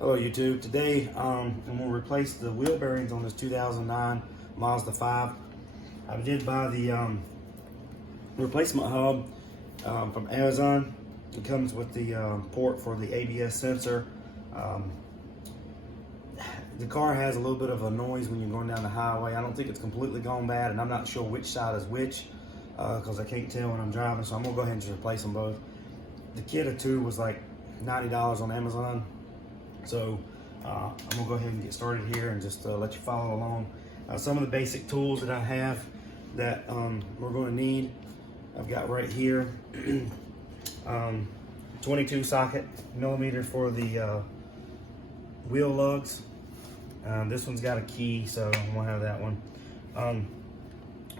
Hello YouTube. Today I'm going to replace the wheel bearings on this 2009 Mazda 5. I did buy the replacement hub from Amazon. It comes with the port for the ABS sensor. The car has a little bit of a noise when you're going down the highway. I don't think it's completely gone bad, and I'm not sure which side is which because I can't tell when I'm driving, so I'm going to go ahead and just replace them both. The kit of two was like $90 on Amazon. So I'm gonna go ahead and get started here and just let you follow along. Some of the basic tools that I have that we're gonna need, I've got right here, 22 socket millimeter for the wheel lugs. This one's got a key, so I'm gonna have that one.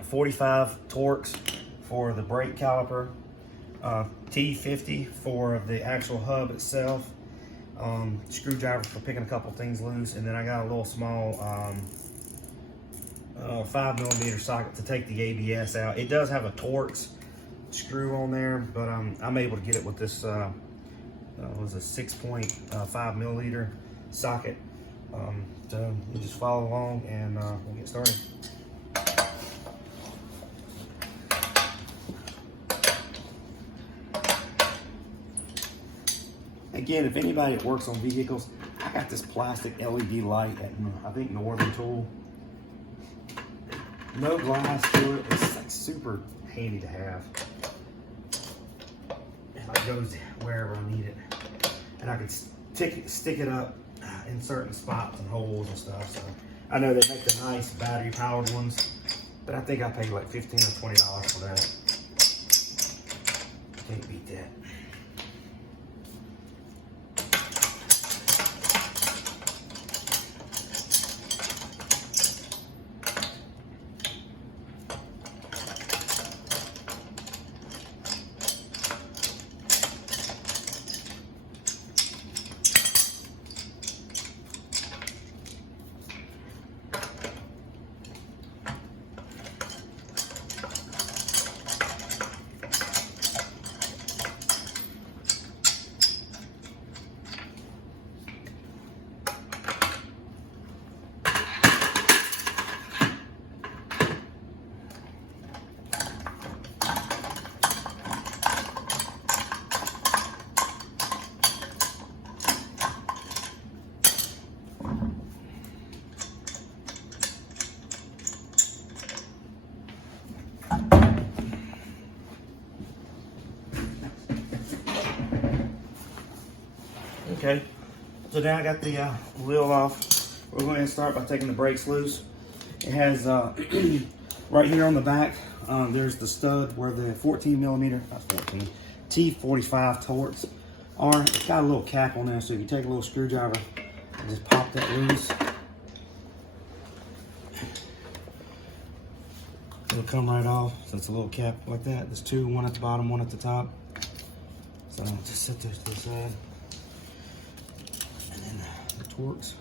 45 Torx for the brake caliper. T50 for the actual hub itself. Screwdriver for picking a couple things loose, and then I got a little small 5mm socket to take the ABS out. It does have a Torx screw on there, but I'm able to get it with this was a 6.5mm socket. So you just follow along and we'll get started. Again, if anybody that works on vehicles, I got this plastic LED light at, I think, Northern Tool. No glass to it. It's like super handy to have. It like goes wherever I need it. And I can stick it up in certain spots and holes and stuff. So I know they make the nice battery powered ones, but I think I paid like $15 or $20 for that. Can't beat that. Okay, so now I got the wheel off. We're going to start by taking the brakes loose. It has right here on the back, there's the stud where the 14mm, not 14, T45 Torx are. It's got a little cap on there, so if you take a little screwdriver and just pop that loose, it'll come right off. So it's a little cap like that. There's two, one at the bottom, one at the top. So just set those to the side. And then the Torx.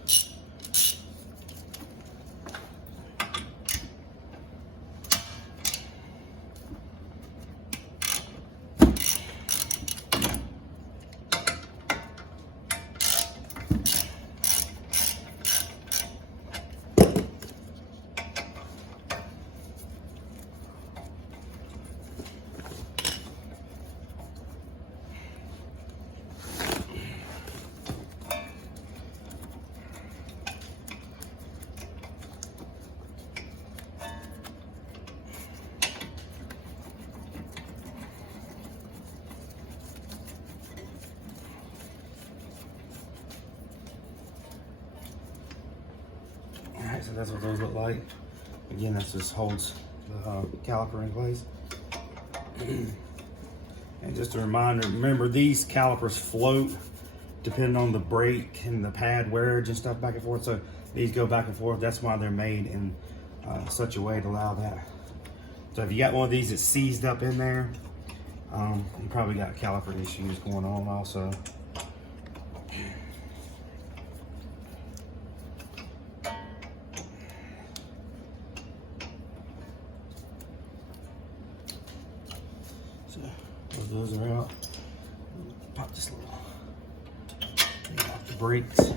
So that's what those look like. Again, that just holds the caliper in place. And just a reminder, remember these calipers float depending on the brake and the pad wearage and stuff back and forth. So these go back and forth. That's why they're made in such a way to allow that. So if you got one of these that's seized up in there, you probably got caliper issues going on also. So those are out. Pop this little thing off the brakes.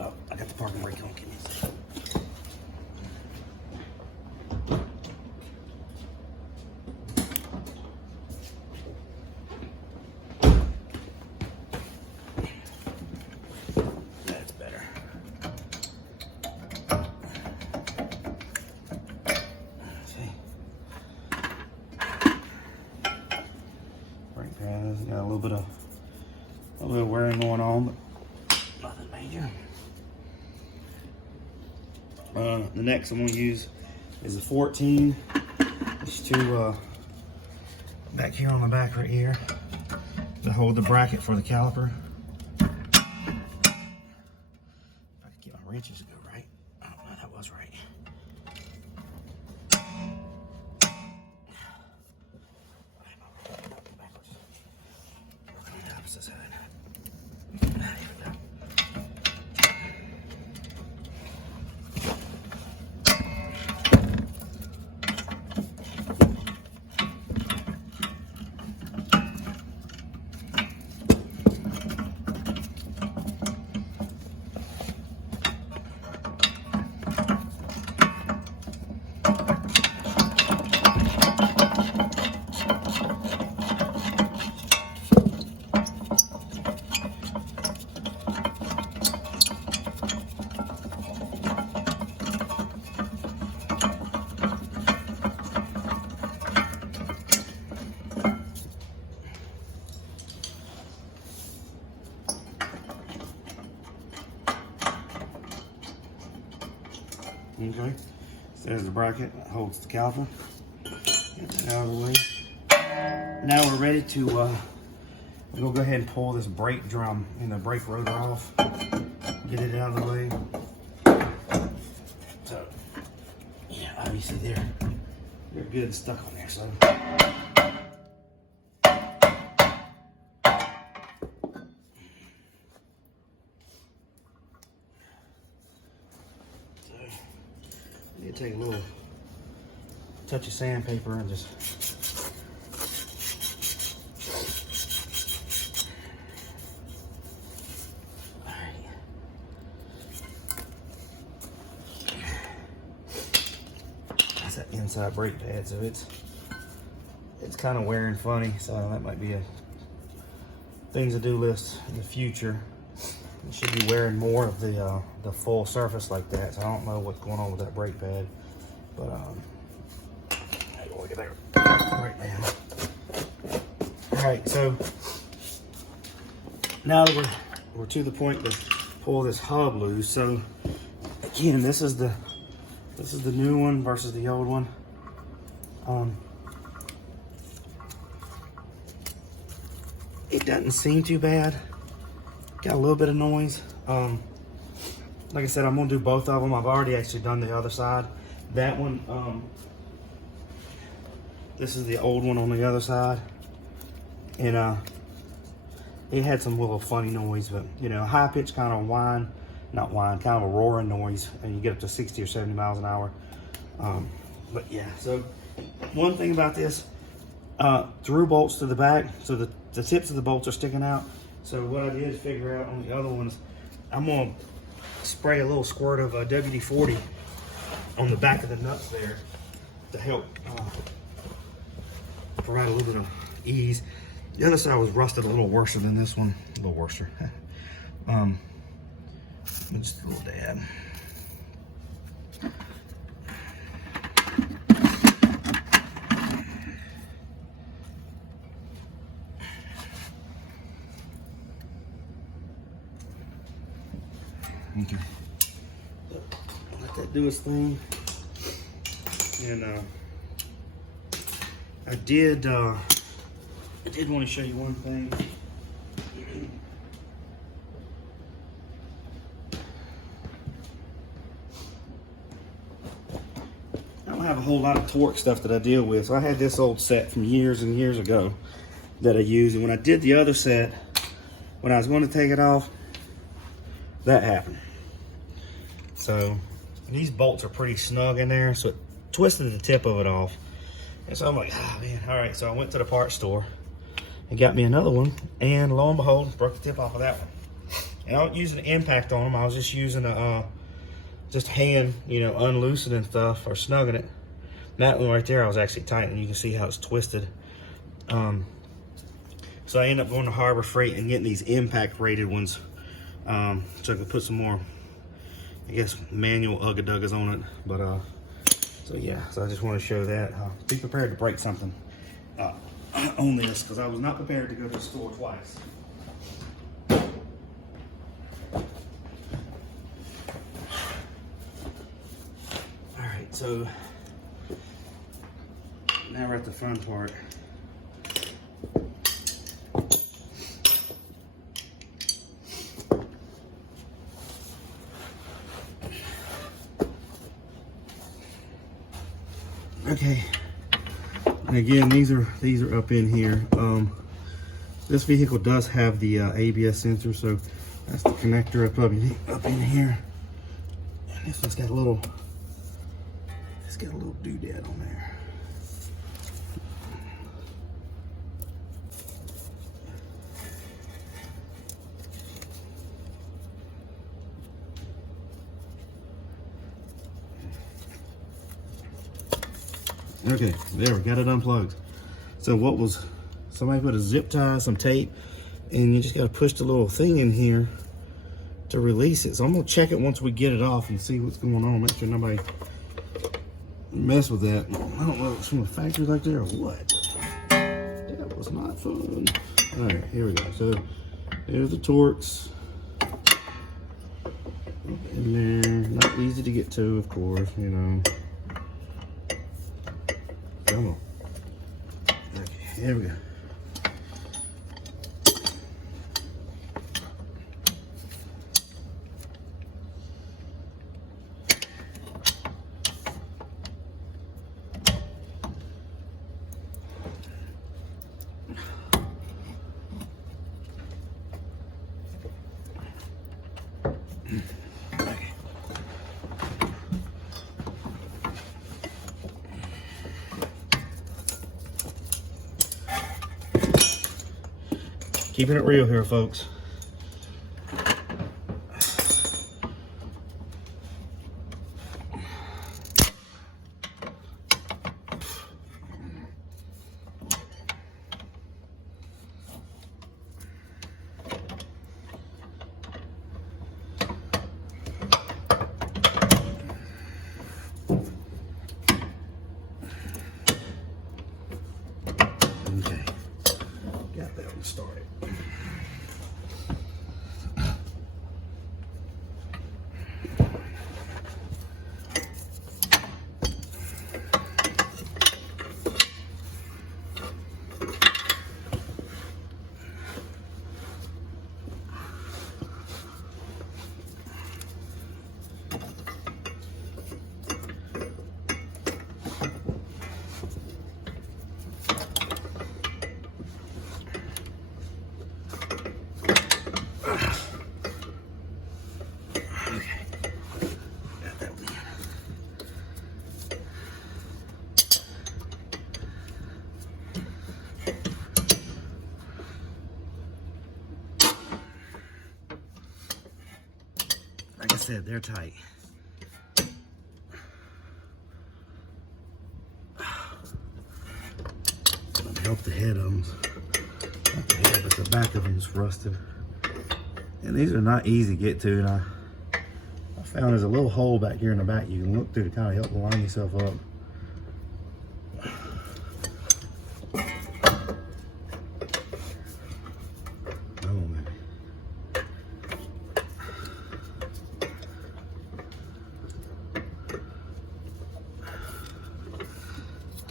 Oh, I got the parking brake on. Give me a second. That's better. See. Brake pad has got a little bit of wearing going on, but nothing major. The next I'm going to use is a 14. There's two back here on the back right here to hold the bracket for the caliper. If I could get my wrenches to go right. Oh, no, that was right. Backwards. Work on the opposite side. There we go. Okay, so there's the bracket that holds the caliper. Get that out of the way. Now we're ready to we'll go ahead and pull this brake drum and the brake rotor off. Get it out of the way. So, yeah, obviously they're good stuck on there. So. You take a little touch of sandpaper and just that's that inside brake pad, so it's kind of wearing funny, so that might be a things to do list in the future. You should be wearing more of the full surface like that, so I don't know what's going on with that brake pad, but look at that right now. All right, so now that we're to the point to pull this hub loose. So again, this is the new one versus the old one. It doesn't seem too bad. Got a little bit of noise. Like I said, I'm gonna do both of them. I've already actually done the other side. That one, this is the old one on the other side. And it had some little funny noise, but you know, high pitch kind of whine, not whine, kind of a roaring noise, and you get up to 60 or 70 miles an hour. But yeah, so one thing about this, through bolts to the back, so the tips of the bolts are sticking out. So what I did is figure out on the other ones, I'm gonna spray a little squirt of WD-40 on the back of the nuts there to help provide a little bit of ease. The other side was rusted a little worse than this one, a little worse. Just a little dab. Okay. Let that do its thing. And I did want to show you one thing. I don't have a whole lot of torque stuff that I deal with. So I had this old set from years and years ago that I used. And when I did the other set, when I was going to take it off, that happened. So these bolts are pretty snug in there, so it twisted the tip of it off. And so I'm like, oh man, all right. So I went to the parts store and got me another one, and lo and behold, broke the tip off of that one. And I wasn't using an impact on them. I was just using a just hand, you know, unloosening stuff or snugging it. That one right there, I was actually tightening. You can see how it's twisted. So I ended up going to Harbor Freight and getting these impact rated ones, so I could put some more, I guess, manual ugga-duggas on it. But so yeah, so I just want to show that. Be prepared to break something on this, because I was not prepared to go to the store twice. All right, so now we're at the fun part. Okay, and again, these are up in here. This vehicle does have the ABS sensor, so that's the connector up in here. And this one's got a little, doodad on there. Okay, there, we got it unplugged. So somebody put a zip tie, some tape, and you just gotta push the little thing in here to release it. So I'm gonna check it once we get it off and see what's going on. Make sure nobody mess with that. I don't know if it's from the factory like there or what. That was not fun. All right, here we go. So there's the Torx. In there, not easy to get to, of course, you know. Come on. Okay, here we go. Keeping it real here, folks. Okay, got that one started. Like I said, they're tight. Let me help the head of them. Not the head, but the back of them is rusted. And these are not easy to get to. And I found there's a little hole back here in the back you can look through to kind of help line yourself up.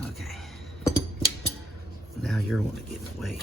Okay. Now you're the one to get in the way.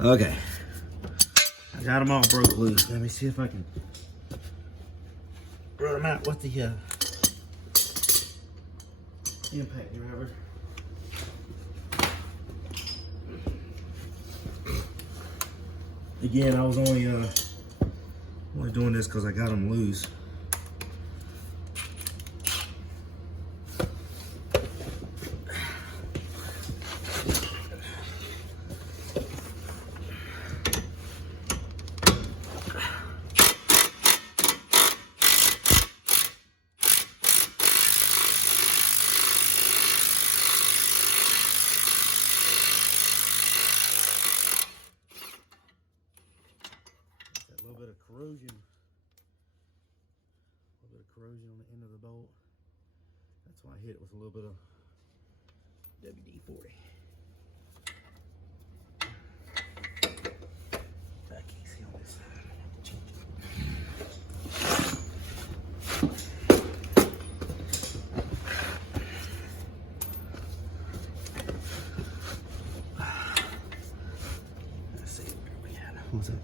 Okay. I got them all broke loose. Let me see if I can run them out with the impact driver. Again, I was only doing this because I got them loose. Corrosion on the end of the bolt. That's why I hit it with a little bit of WD-40. I can't see on this side. I have to change it. Let's see where we at. What's up?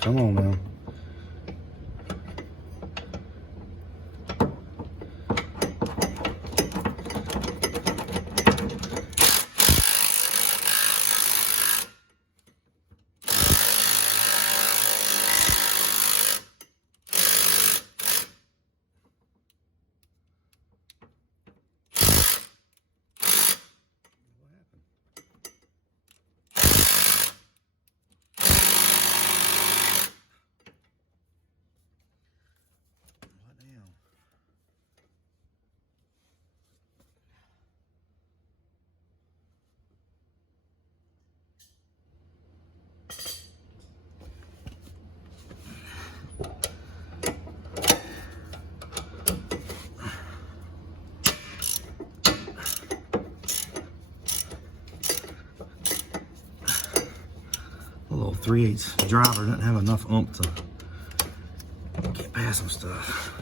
Come on now. A little 3/8 driver doesn't have enough oomph to get past some stuff.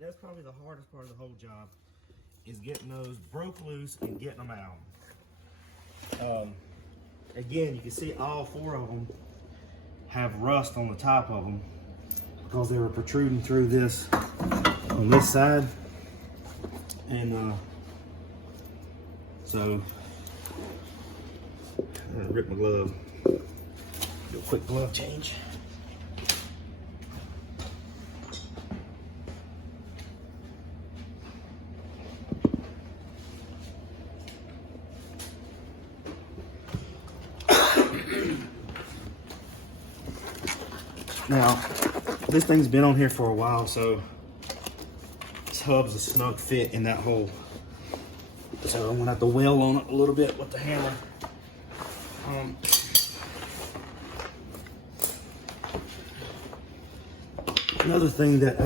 That's probably the hardest part of the whole job, is getting those broke loose and getting them out. Again, you can see all 4 of them have rust on the top of them because they were protruding through this on this side. And so I'm gonna rip my glove, do a quick glove change. Now, this thing's been on here for a while, so this hub's a snug fit in that hole. So I'm gonna have to weld on it a little bit with the hammer. Another thing that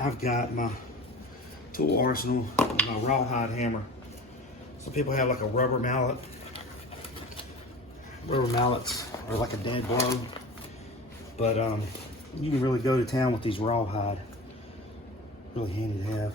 I've got my tool arsenal, my rawhide hammer. Some people have like a rubber mallet. Rubber mallets are like a dead blow, but you can really go to town with these rawhide. Really handy to have.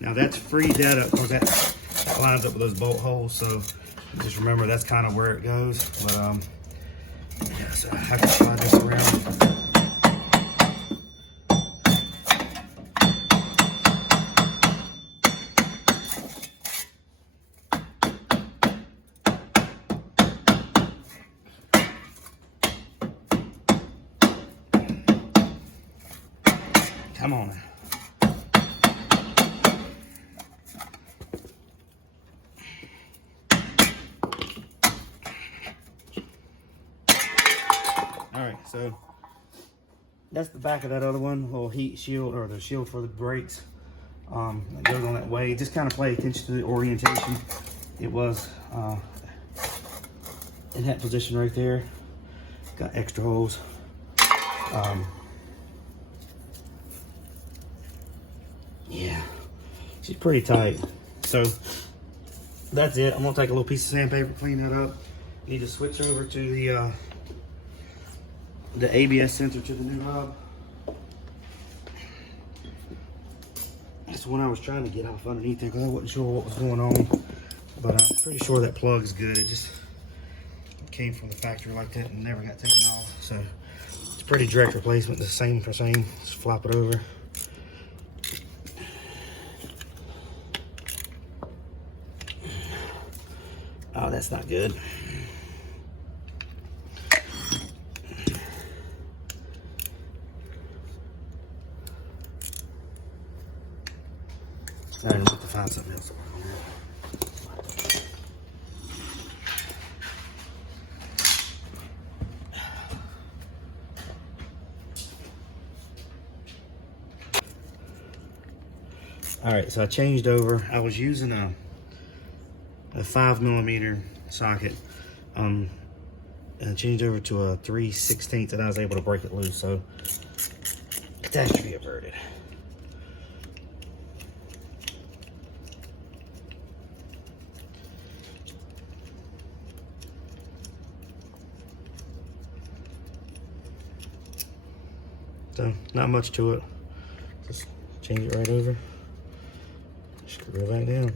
Now that's freed that up because that lines up with those bolt holes. So just remember that's kind of where it goes. But yeah, so I can slide this around. Come on now. Alright, so that's the back of that other one, little heat shield, or the shield for the brakes. That goes on that way. Just kind of pay attention to the orientation. It was in that position right there. Got extra holes. Yeah, she's pretty tight. So that's it. I'm gonna take a little piece of sandpaper, clean that up. Need to switch over to the ABS sensor to the new hub. That's the one I was trying to get off underneath there because I wasn't sure what was going on. But I'm pretty sure that plug is good. It just came from the factory like that and never got taken off. So it's a pretty direct replacement, the same for same. Just flop it over. Oh, that's not good. I didn't have to find something else to work on that. All right, so I changed over. I was using a 5mm socket, and I changed over to a 3/16, and I was able to break it loose. So catastrophe averted. So not much to it. Just change it right over. Screw it back down.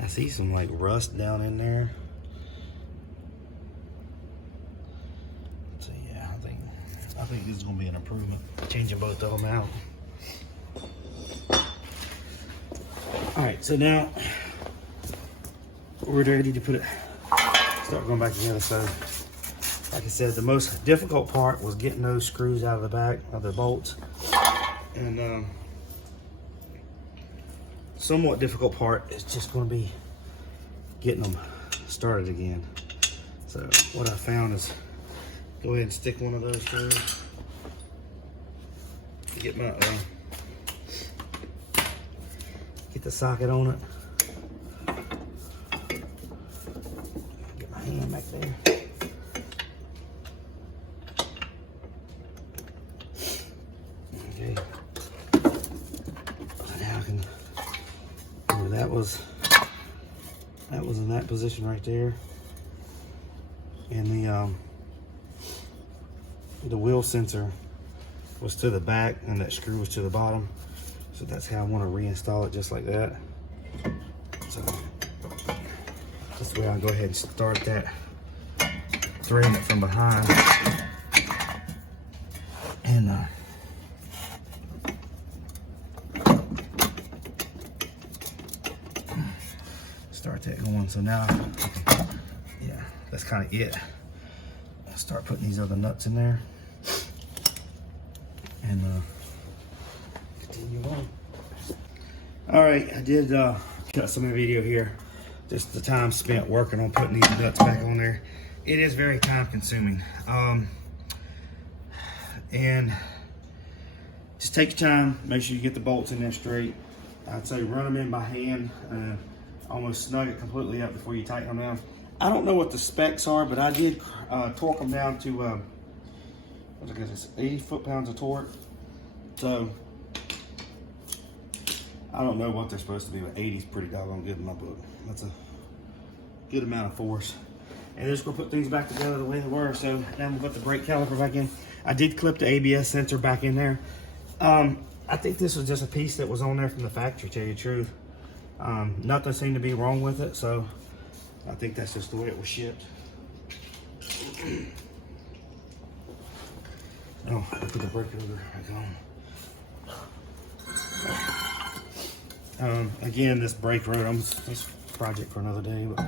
I see some like rust down in there. So yeah, I think this is gonna be an improvement. Changing both of them out. All right, so now we're ready to start going back together. So like I said, the most difficult part was getting those screws out of the back of the bolts. And somewhat difficult part is just going to be getting them started again. So what I found is go ahead and stick one of those through. Get my get the socket on it. Get my hand back there. Okay. Now I can. That was in that position right there, and the wheel sensor was to the back and that screw was to the bottom. So that's how I want to reinstall it, just like that. So this way I'll go ahead and start that, threading it from behind. And start that going. So now, yeah, that's kind of it. I'll start putting these other nuts in there and continue on. All right, I did cut some of the video here. Just the time spent working on putting these nuts back on there. It is very time consuming. And just take your time, make sure you get the bolts in there straight. I'd say run them in by hand, almost snug it completely up before you tighten them down. I don't know what the specs are, but I did torque them down to, what I guess, 80 foot-pounds of torque. So, I don't know what they're supposed to be, but 80 is pretty doggone good in my book. That's a good amount of force. And just gonna put things back together the way they were. So now I'm gonna put the brake caliper back in. I did clip the ABS sensor back in there. I think this was just a piece that was on there from the factory, to tell you the truth. Nothing seemed to be wrong with it, so I think that's just the way it was shipped. Oh, I put the brake rotor back on. Again, this brake rotor, this project for another day, but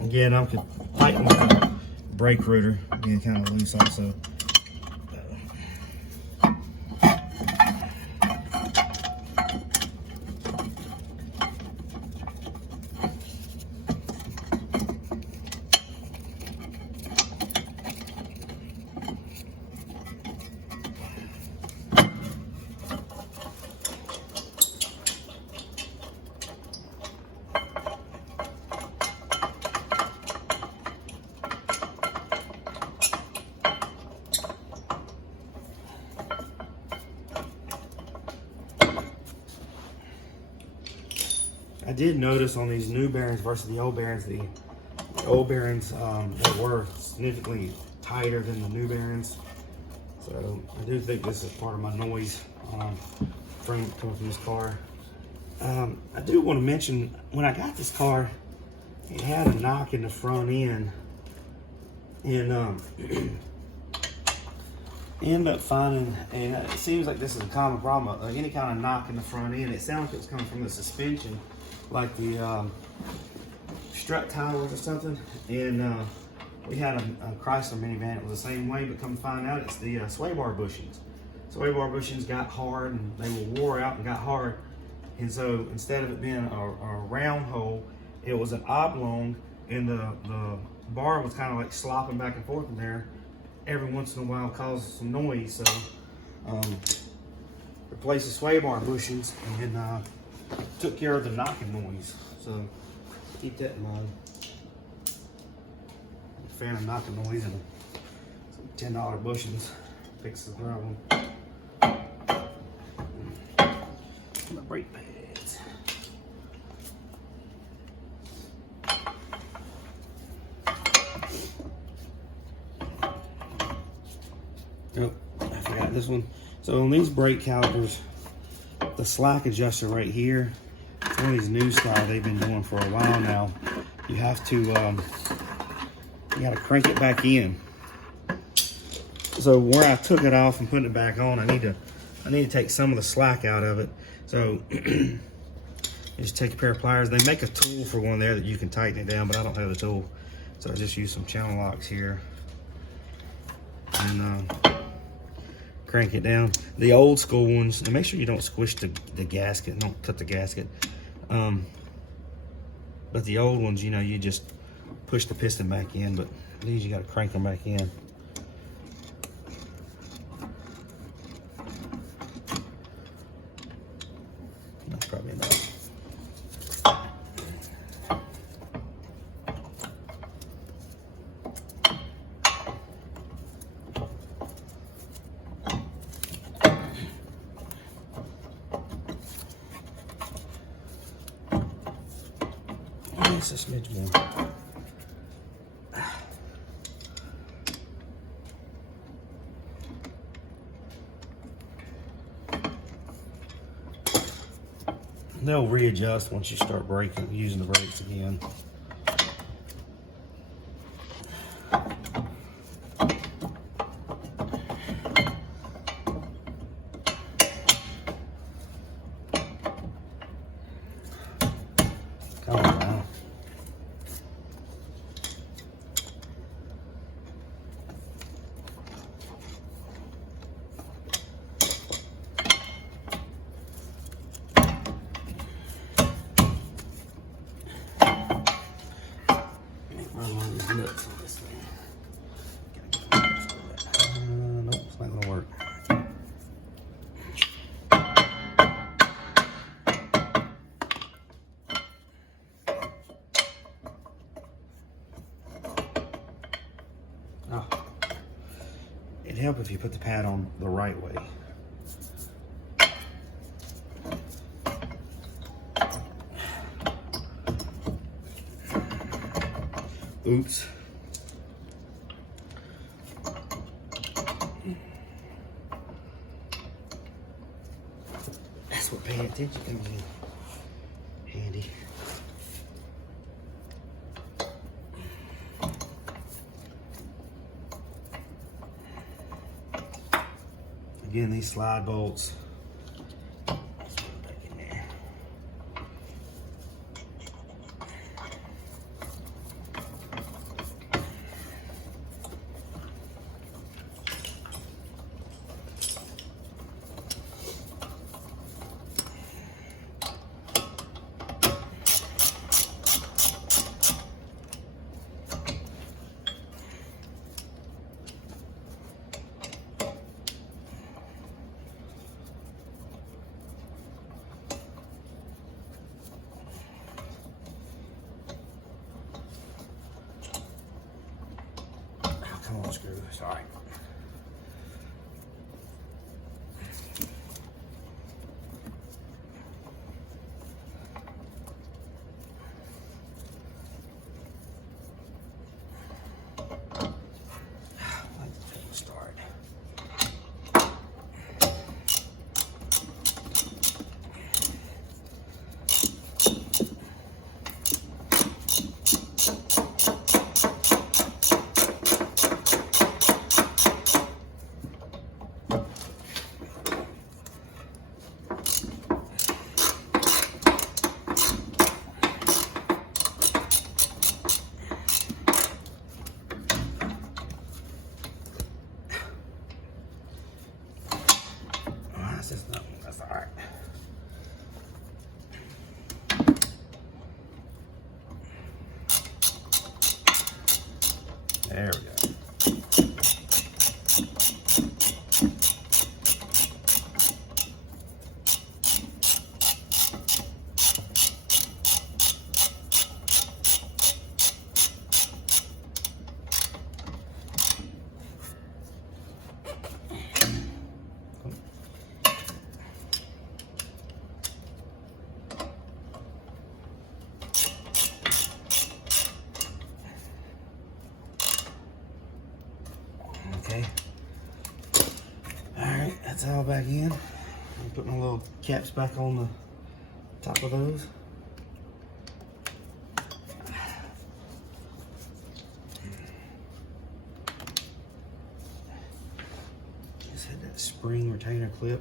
again, I'm tightening the brake rotor, being kind of loose also. I did notice on these new bearings versus the old bearings, the old bearings they were significantly tighter than the new bearings. So I do think this is part of my noise coming from this car. I do want to mention, when I got this car, it had a knock in the front end, and ended up finding, and it seems like this is a common problem, any kind of knock in the front end. It sounds like it was coming from the suspension, like the strut towers or something. And we had a Chrysler minivan, it was the same way, but come to find out it's the sway bar bushings. Sway bar bushings got hard, and they were wore out and got hard. And so instead of it being a round hole, it was an oblong, and the bar was kind of like slopping back and forth in there. Every once in a while causes some noise. So replaced the sway bar bushings and took care of the knocking noise. So keep that in mind. I'm a fan of knocking noise, and some $10 bushings fix the problem. My brake pads. Oh, I forgot this one. So on these brake calipers, the slack adjuster right here, it's one of these new style they've been doing for a while now. You have to, you gotta crank it back in. So where I took it off and putting it back on, I need to take some of the slack out of it. So you just take a pair of pliers. They make a tool for one there that you can tighten it down, but I don't have the tool. So I just use some channel locks here and crank it down. The old school ones, and make sure you don't squish the gasket, don't cut the gasket. But the old ones, you know, you just push the piston back in, but these you gotta crank them back in. That's probably enough. Just a smidge more. They'll readjust once you start braking, using the brakes again. Come on now. Run one of these nuts on this thing. Nope, it's not gonna work. Oh. It'd help if you put the pad on the right way. Oops. That's what paying attention comes in handy. Again, these slide bolts. Let's put it back in there. Come on, screw. Sorry. Start. That's all right. There we go. Okay. All right, that's all back in. I'll put my little caps back on the top of those. Just hit that spring retainer clip.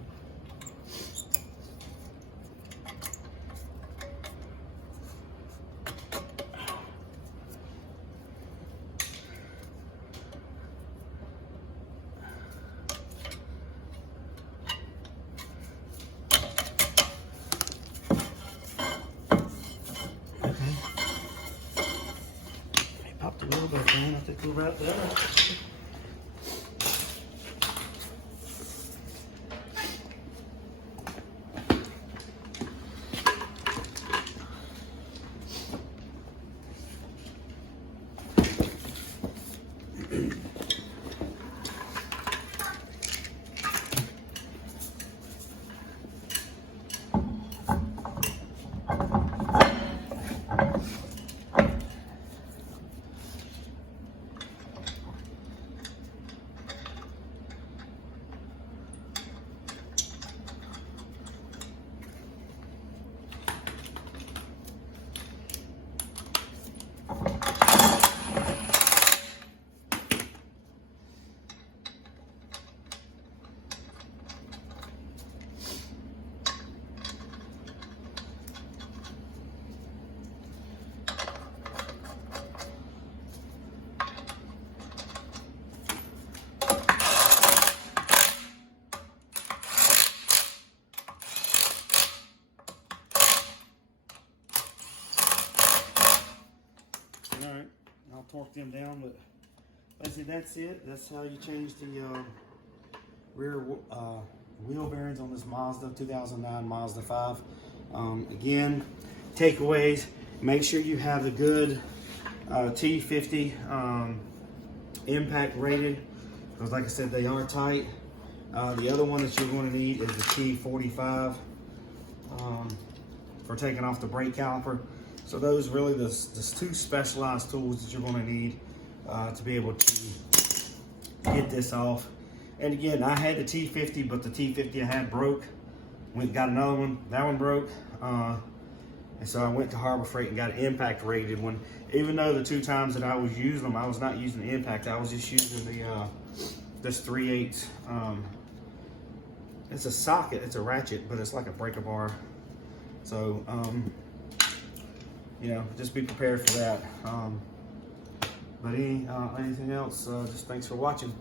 Popped a little bit, man. I think we're right there. torque them down, but basically that's it. That's how you change the rear wheel bearings on this Mazda 2009 Mazda 5. Again, takeaways, make sure you have the good T50 impact rated, because like I said, they are tight. The other one that you're going to need is the T45 for taking off the brake caliper. So those really the two specialized tools that you're going to need to be able to get this off. And again, I had the T50, but the T50 I had broke. Got another one, that one broke. And so I went to Harbor Freight and got an impact rated one. Even though the 2 times that I was using them, I was not using the impact. I was just using the this 3/8. It's a socket, it's a ratchet, but it's like a breaker bar. So, you know, just be prepared for that. But anything else, just thanks for watching.